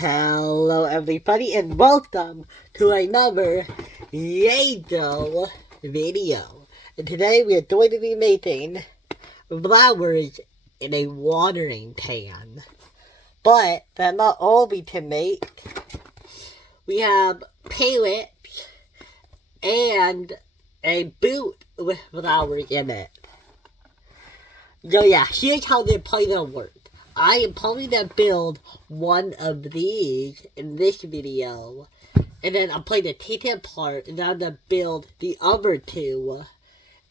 Hello everybody and welcome to another Yado video. And today we are going to be making flowers in a watering pan. But that's not all we can make. We have pallets and a boot with flowers in it. So yeah, here's how the plan works. I am probably going to build one of these in this video. And then I'm going to take it apart and I'm going to build the other two.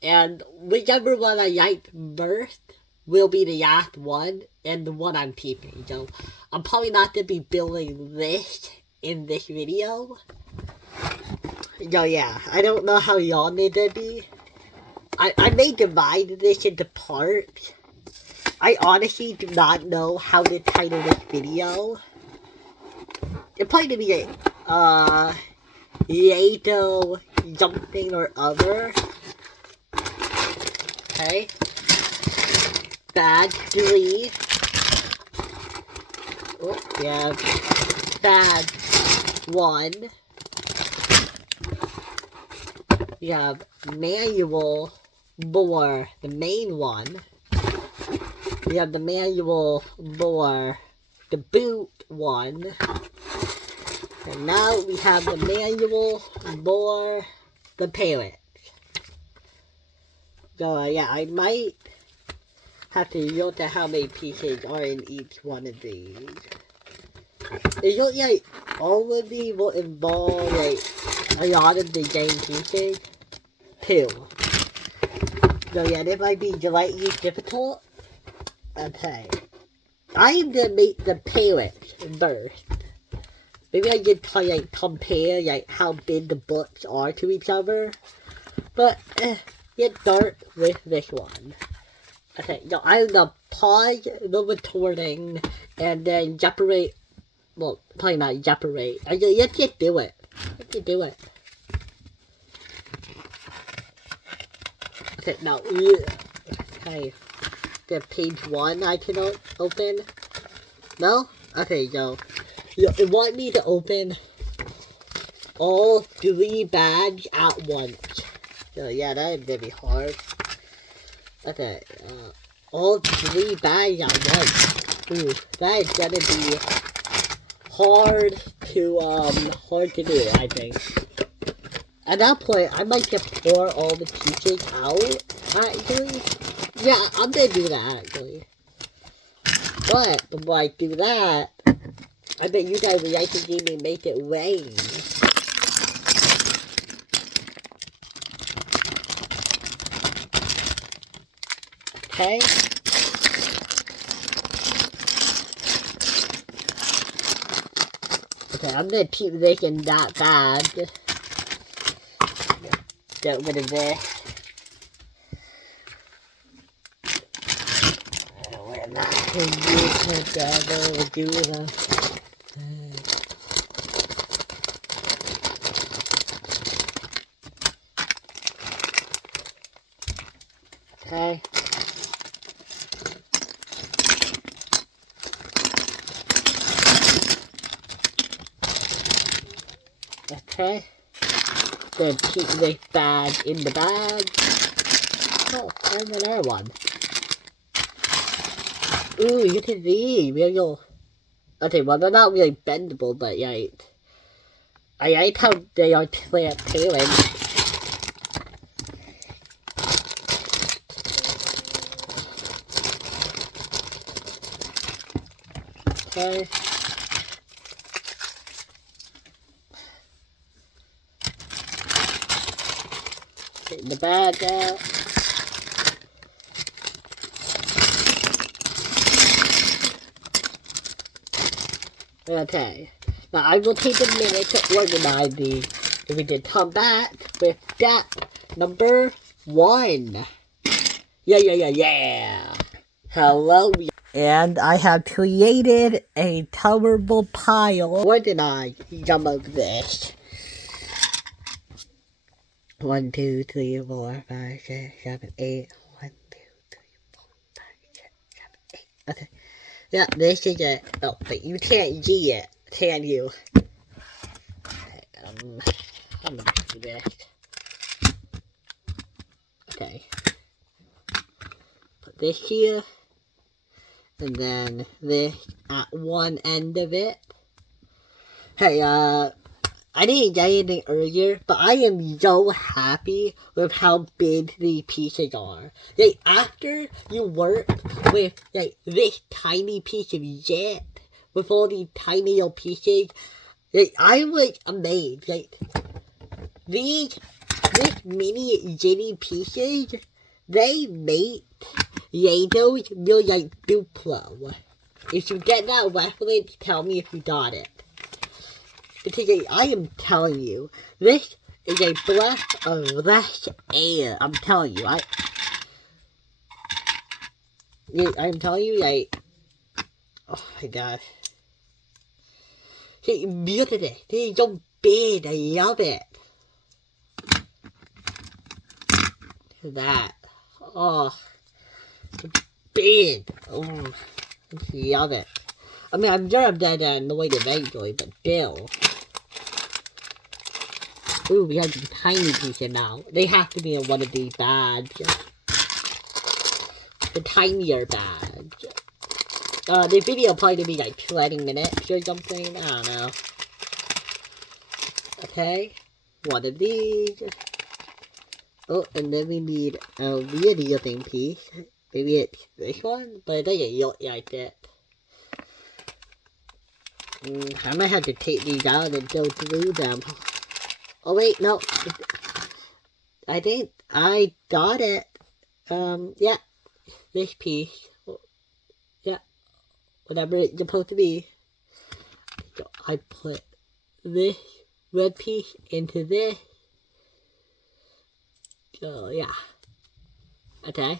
And whichever one I like first will be the last one and the one I'm keeping. So I'm probably not going to be building this in this video. So yeah, I don't know how y'all need to be. I may divide this into parts. I honestly do not know how to title this video. It's probably gonna be Yato something or other. Okay. Bad 3. Oh, yeah. Bad 1. We have manual for the main one. We have the manual for the boot one. And now we have the manual for the pallet. So yeah, I might have to look at how many pieces are in each one of these. It looks like all of these will involve like a lot of the same pieces too. So yeah, this might be slightly difficult. Okay. I am gonna make the pallets first. Maybe I could try like compare like how big the books are to each other. But let's start with this one. Okay, so I'm gonna pause the recording and then separate. Well, probably not separate. Let's just do it. Let's just do it. Okay, now okay. The page 1 I can open? No? Okay, so it want me to open all 3 bags at once. So yeah, that is gonna be hard. Okay, all 3 bags at once. Ooh, that is gonna be hard to do, I think. At that point, I might just pour all the pieces out, actually. Yeah, I'm gonna do that, actually. But, before I do that, I bet you guys would like to see me make it rain. Okay? Okay, I'm gonna keep this in that bag. Get rid of this. We're not gonna do together. We'll do the. Okay. Okay. Then keep this bag in the bag. Oh, and another one. Ooh, look at these. Real. Okay, well, they're not really bendable, but yeah. I like how they are tailored. Okay. Take the bag out. Okay. Now I will take a minute to organize these. If we can come back with step number 1. Yeah. Hello. And I have created a colorful pile. Organize some of this. 1, 2, 3, 4, 5, 6, 7, 8. 1, 2, 3, 4, 5, 6, 7, 8. Okay. Yeah, this is it. Oh, but you can't see it. Can you? I'm gonna do this. Okay. Put this here. And then this at one end of it. Hey, I didn't get anything earlier, but I am so happy with how big the pieces are. Like, after you work with, like, this tiny piece of shit, with all these tiny little pieces, like, I was amazed. Like, this mini jitty pieces, they make Legos really like Duplo. If you get that reference, tell me if you got it. Because I am telling you, this is a breath of fresh air. I'm telling you, I'm telling you, like, oh my gosh. See, look at this. This is so big. I love it. Look at that. Oh, it's big. Oh, I love it. I mean, I'm sure I'm dead annoyed eventually, but still. Ooh, we have some tiny pieces now. They have to be in one of these bags. The tinier bags. The video probably gonna be like 20 minutes or something. I don't know. Okay. One of these. Oh, and then we need a really looking piece. Maybe it's this one, but it doesn't look like it. I might have to take these out and go through them. Oh wait, no. I think I got it. Yeah. This piece. Yeah. Whatever it's supposed to be. So I put this red piece into this. So yeah. Okay.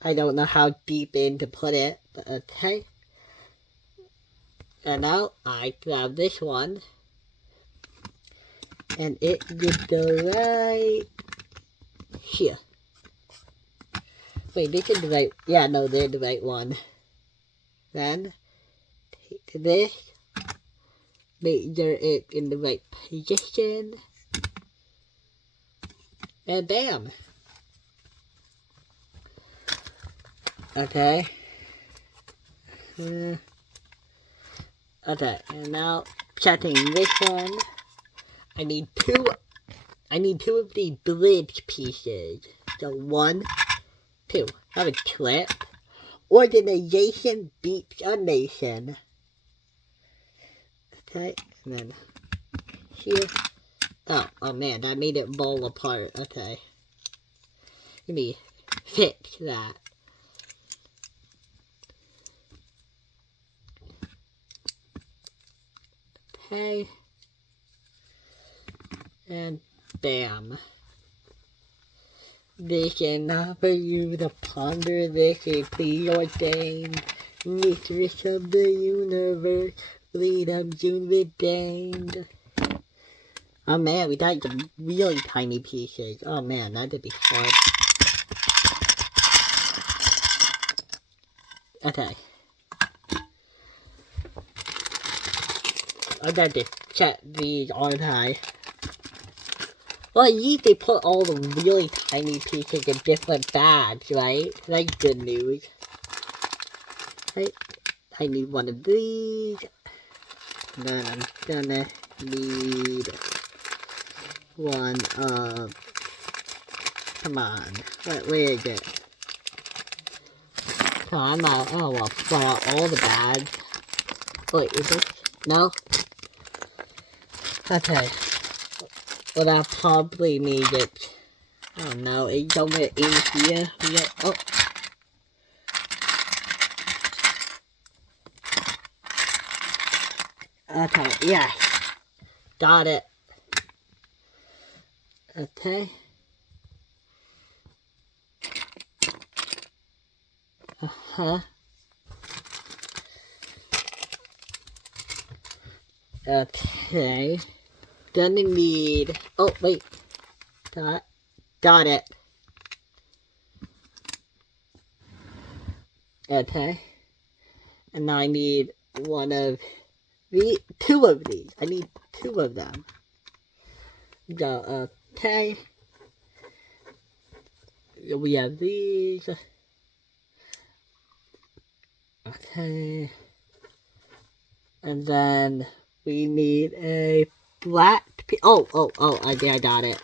I don't know how deep in to put it, but okay. And now I grab this one. And it would go right here. Wait, this is the right, yeah, no, they're the right one. Then, take this, make sure it's in the right position, and bam! Okay. Okay, and now, checking this one, I need two of the bridge pieces. So 1, 2. Have a clip. Organization beats a nation. Okay, and then here. Oh man, that made it fall apart. Okay. Let me fix that. Okay. And bam. This is not for you to ponder. This is preordained. Mistress of the universe, freedom soon regained. Oh man, we got some really tiny pieces. Oh man, that'd be hard. Okay. I got to check these, aren't I? Well, at least they put all the really tiny pieces in different bags, right? That's good news. Right? I need one of these. And then I'm gonna need one of... Come on. Where is it? Oh, I'm out. Oh, well, throw out all the bags. Wait, is it? No? Okay. Well, I'll probably need it. Oh no, it's over in here. Yeah. Oh. Okay, yeah. Got it. Okay. Uh-huh. Okay. Gonna need... Oh, wait. Got it. Okay. And now I need one of two of these. I need two of them. Okay. We have these. Okay. And then we need a black piece. Oh, I think I got it.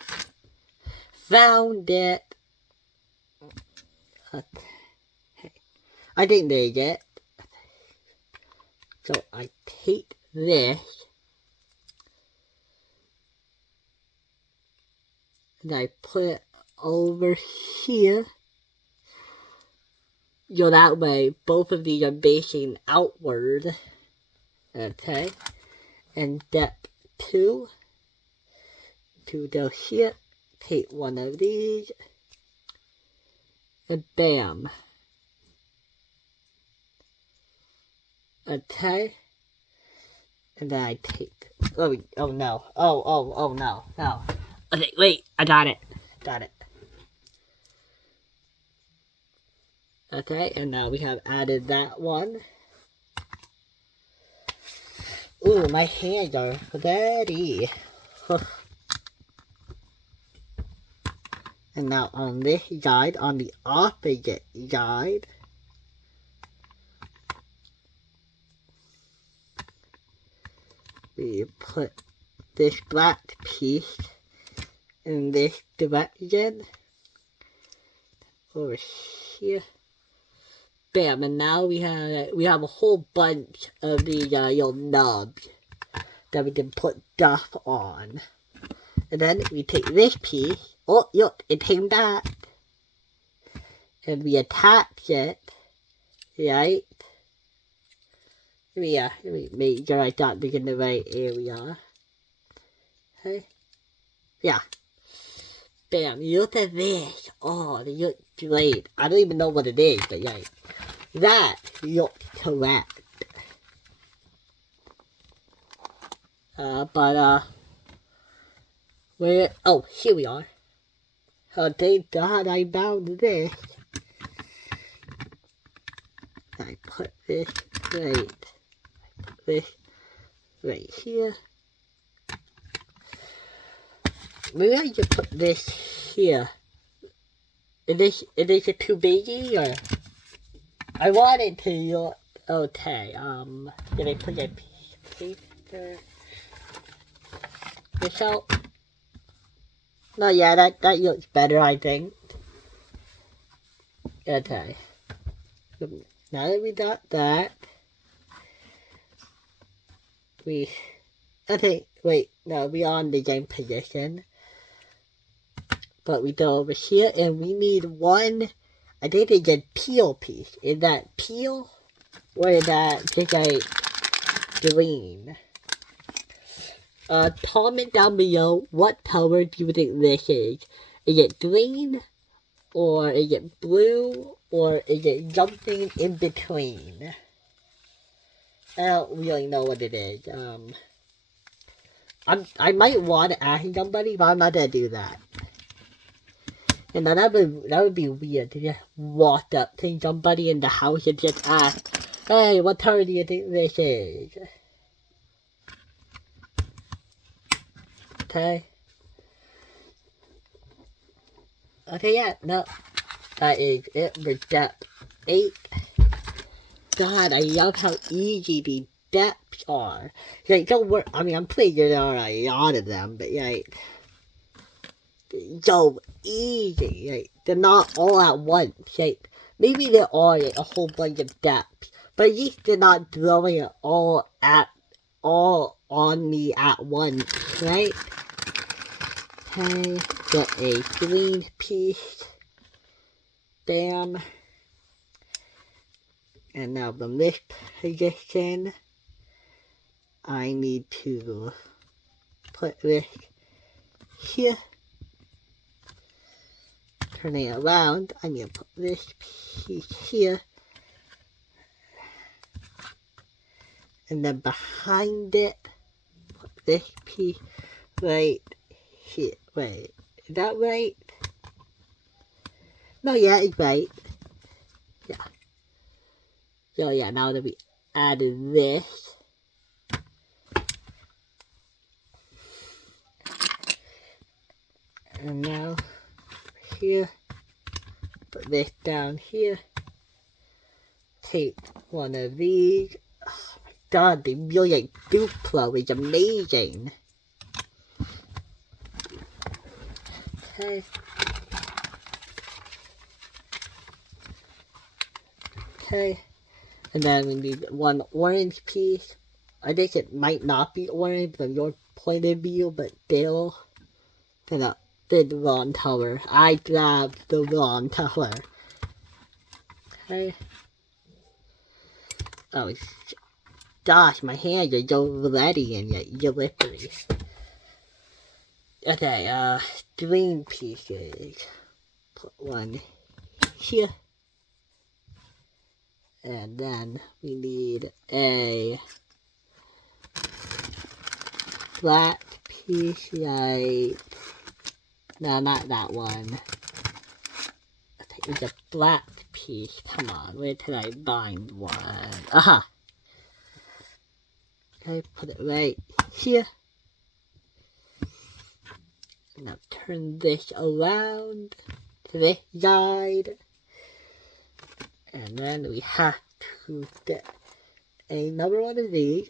Found it. Okay. I didn't need it. So I take this. And I put it over here. So that way, both of these are facing outward. Okay. And step 2. To go here. Take one of these. And bam. Okay. And then I take. Oh no. Oh no. No. Okay, wait. I got it. Got it. Okay, and now we have added that one. Ooh, my hands are ready. And now on this side, on the opposite side, we put this black piece in this direction. Over here. Bam, and now we have a whole bunch of these little nubs that we can put stuff on. And then we take this piece. Oh, look, it came back. And we attach it. Right? Let me make sure I got this in the right area. Okay? Yeah. Bam, look at this. Oh, it looks great. I don't even know what it is, but yeah. That looks correct. Where? Oh, here we are. Oh, thank God I found this. I put this right here. Maybe I just put this here. Is this too biggy or? I want it to look okay. Did I put a piece of paper? This out? No, yeah, that looks better, I think. Okay. Now that we got that, wait, no, we are in the same position. But we go over here and we need one, I think it's a peel piece. Is that peel? Or is that just like green? Comment down below what color do you think this is. Is it green? Or is it blue? Or is it something in between? I don't really know what it is. I might want to ask somebody, but I'm not gonna do that. And then that would be weird to just walk up to somebody in the house and just ask, hey, what color do you think this is? Okay. Okay, yeah, no. That is it for step 8. God, I love how easy the steps are. Like, don't worry, I mean, I'm pretty sure there are a lot of them, but like, so easy. Like, they're not all at once. Like, maybe there are like, a whole bunch of steps, but at least they're not throwing it all on me at once, right? Okay, get a green piece. Bam. And now from this position, I need to put this here. Turning it around, I need to put this piece here. And then behind it, put this piece right here. Wait, is that right? No, yeah, it's right. Yeah. So yeah, now that we added this, And now, here, put this down here. Take one of these. Oh my god, the really Duplo is amazing. Okay. Okay. And then we need one orange piece. I think it might not be orange from your point of view, but still. Then the wrong color. I grabbed the wrong color. Okay. Oh, gosh, my hands are so bloody and yet slippery. Okay, green pieces. Put one here. And then we need a black piece, like, no, not that one. It's a black piece. Come on, where did I find one? Aha! Okay, put it right here. Now turn this around to this side. And then we have to get another one of these.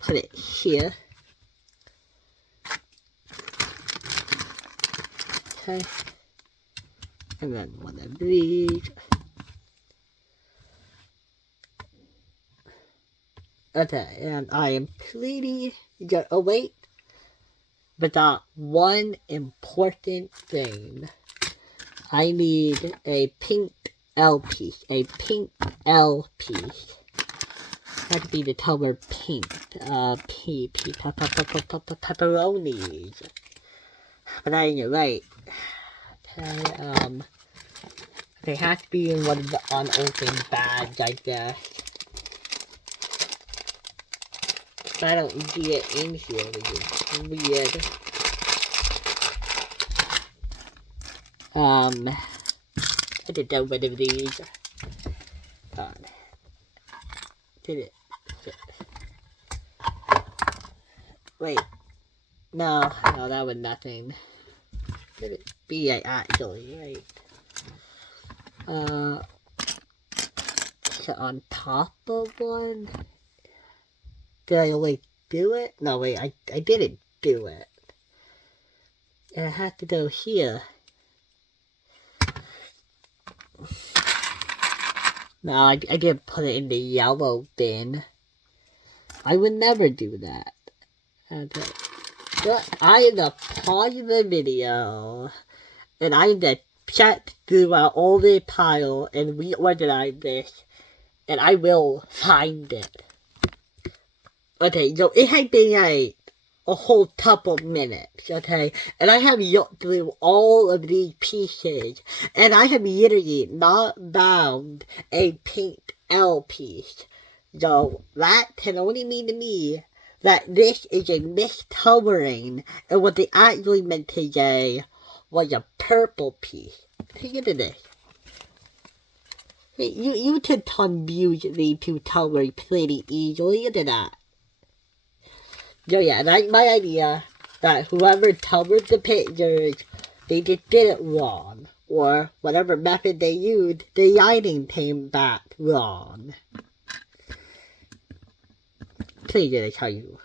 Put it here. Okay. And then one of these. Okay, and I am pretty good. Oh wait, but that one important thing. I need a pink L piece. A pink L piece. Had to be the color pink. Pepperonis. But I ain't right. Okay, they have to be in one of the unopened bags, I guess. I don't see it in here, which is weird. I did get rid of these. Did it? Wait. No, that was nothing. Did it be actually, right? So on top of one? Did I like do it? No, wait, I didn't do it. And I have to go here. No, I didn't put it in the yellow bin. I would never do that. Okay. So I am gonna pause the video. And I'm gonna check through our older pile and reorganize this. And I will find it. Okay, so it has been like a whole couple minutes, okay? And I have looked through all of these pieces, and I have literally not found a pink L piece. So that can only mean to me that this is a miscoloring, and what they actually meant to say was a purple piece. Look at this. You can confuse these two colors pretty easily. Look at that. So yeah, that's my idea, that whoever colored the pictures, they just did it wrong. Or whatever method they used, the lighting came back wrong. Please did I tell you?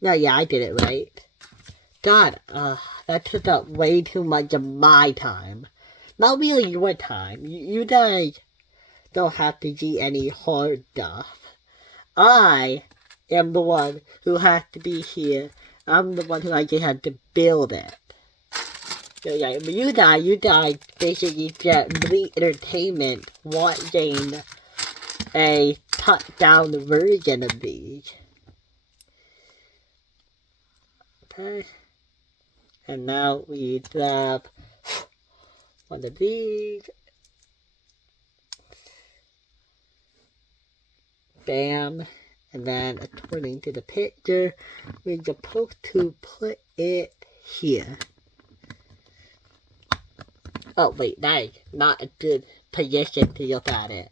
No, yeah, I did it right. God, that took up way too much of my time. Not really your time. You guys don't have to see any hard stuff. I am the one who has to be here. I'm the one who actually had to build it. So yeah, but you guys basically get free entertainment watching a cut down version of these. Okay. And now we grab one of these. Bam. And then, according to the picture, we're supposed to put it here. Oh, wait, that is not a good position to look at it.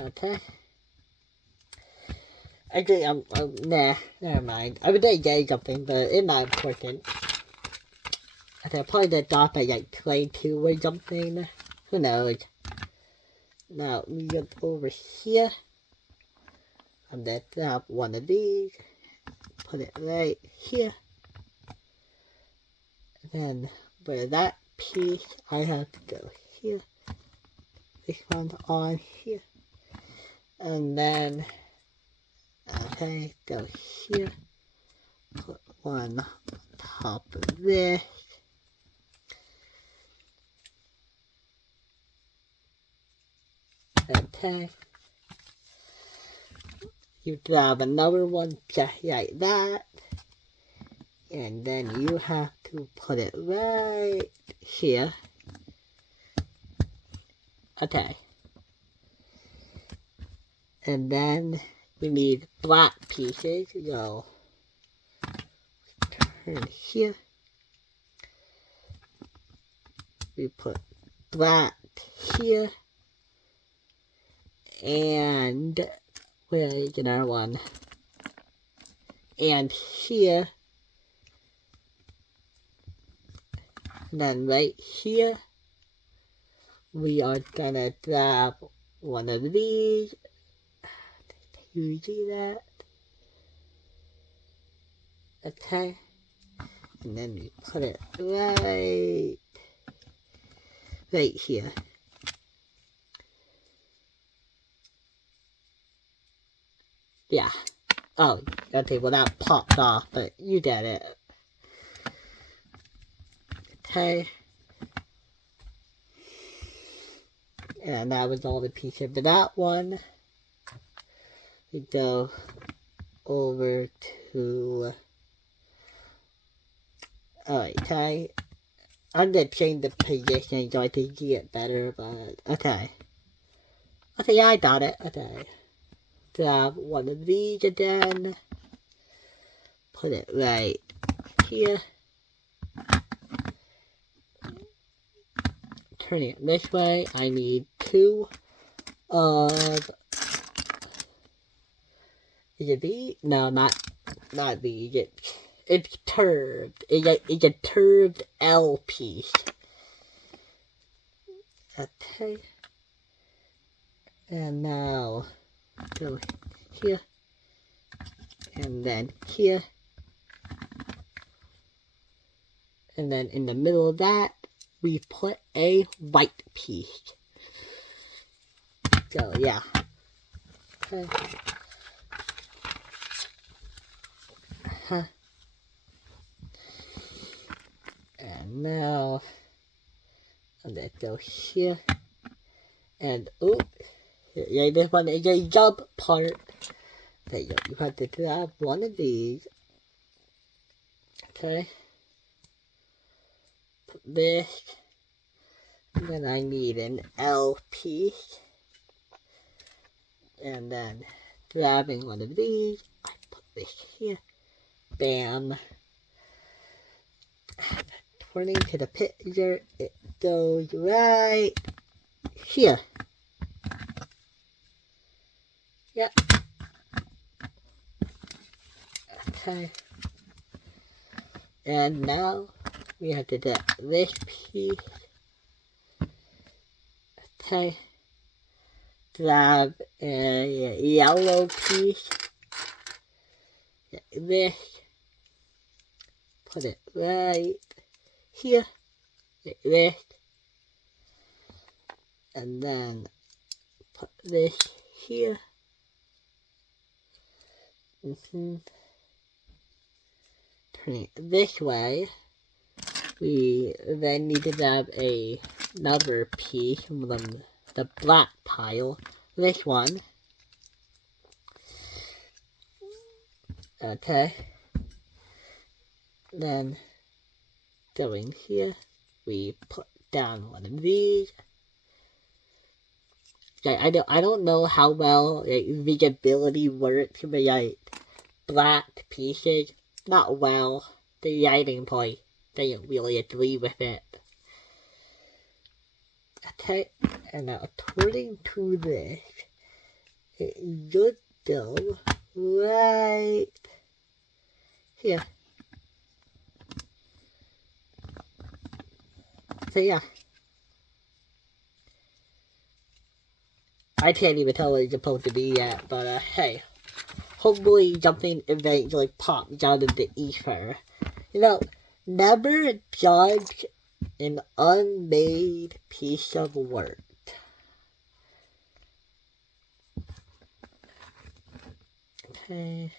Okay. Actually, nah, never mind. I would say something, but it's not important. I think probably the dot by like 22 or something. Who knows? Now, we get over here. I'm gonna grab one of these. Put it right here. Then, for that piece, I have to go here. This one's on here. And then, okay, go here. Put one on top of this. Okay. You grab another one just like that. And then you have to put it right here. Okay. And then we need black pieces. So turn here. We put black here. And where is another one? And here. And then right here, we are gonna grab one of these. You see that? Okay. And then we put it right here. Yeah. Oh, okay, well that popped off, but you did it. Okay. And that was all the pieces for that one. We go over to... Alright, okay. I'm gonna change the position so I can see it better, but... Okay. Okay, I got it. Okay. Grab one of these again. Put it right here. Turn it this way. I need two of... Is it these? No, not these. It's curved. It's a curved L piece. Okay. And now go here. And then here. And then in the middle of that, we put a white piece. So yeah. Okay. And now I'm gonna go here. And oops, yeah, this one is a jump part. There you go. You have to grab one of these. Okay. Put this. And then I need an L piece. And then grabbing one of these, I put this here. Bam. Turning to the picture, it goes right here. Yep. Okay. And now we have to get this piece. Okay. Grab a yellow piece. Get this. Put it right here. Get this. And then put this here. Turn it this way. We then need to grab another piece from the black tile. This one. Okay. Then going here, we put down one of these. I don't know how well visibility works with black pieces. Not well. The writing point doesn't really agree with it. Okay, and now according to this, it should go right here. So yeah. I can't even tell where it's supposed to be yet, but hey. Hopefully something eventually pops out of the ether. You know, never judge an unmade piece of work. Okay,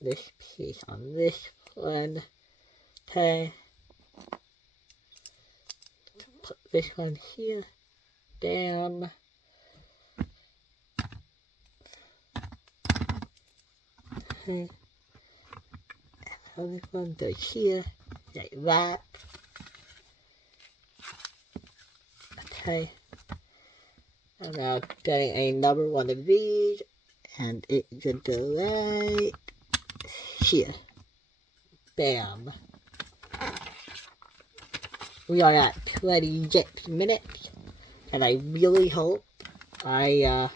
this piece on this one. Okay, put this one here. Down. Okay, and this one goes here, like that. Okay, and now getting another one of these, and it should go right here. Bam. We are at 26 minutes, and I really hope I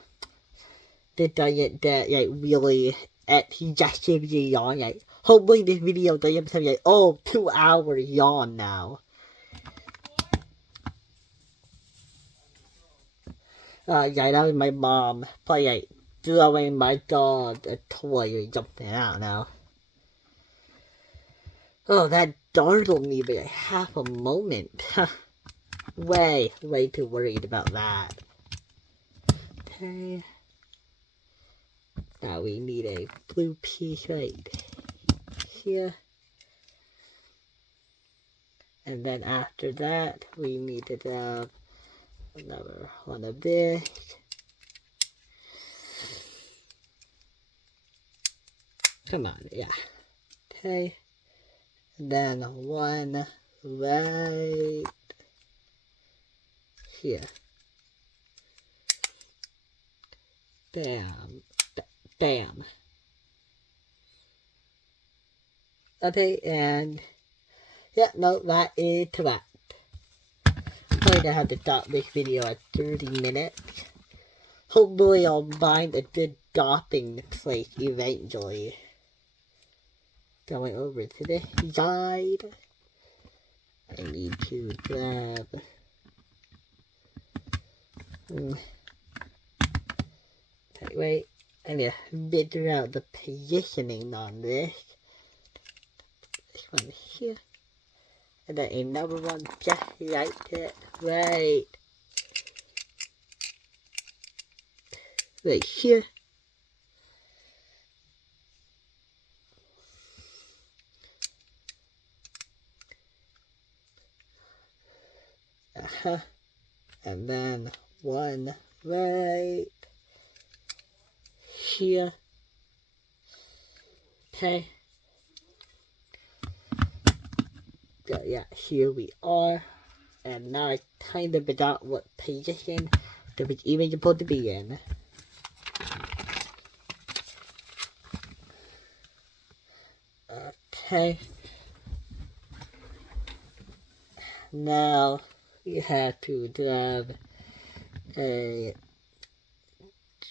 this doesn't like really excessively long. Like, hopefully this video doesn't say like, oh, 2 hours long now. Yeah, that was my mom probably like throwing my dog a toy or something. I don't know. Oh, that startled me by like half a moment. way too worried about that. Okay. Now we need a blue piece right here. And then after that, we need to have another one of this. Come on, yeah. Okay. And then one right here. Bam. Bam. Okay, and yeah, no, that is correct. I'm going to have to stop this video at 30 minutes. Hopefully I'll find a good stopping place eventually. Going over to this side. I need to grab okay, wait. I need to figure out the positioning on this. This one here. And then another one just like it. Right. Right here. And then one right here. Okay. So yeah, here we are. And now I kind of forgot what position that was even supposed to be in. Okay. Now we have to grab a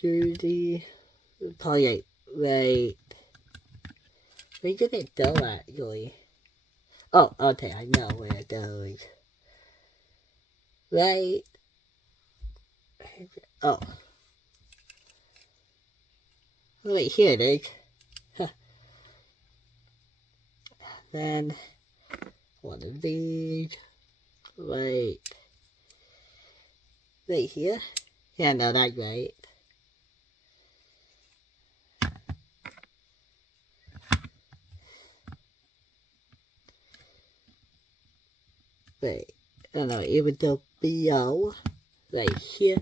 jersey. Probably like right. Where did it go actually? Oh, okay, I know where it goes. Right. Oh. Wait, here it is. Huh. Then one of these. Right. Right here. Yeah, no, that's right. Wait. Oh no, it would go below. Right here.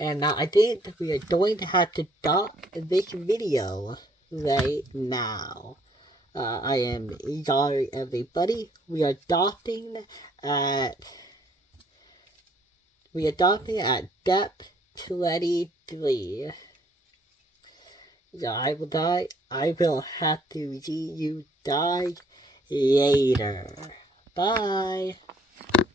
And now I think we are going to have to stop this video right now. I am sorry everybody. We are stopping at depth 23. So I will die. I will have to see you die later. Bye.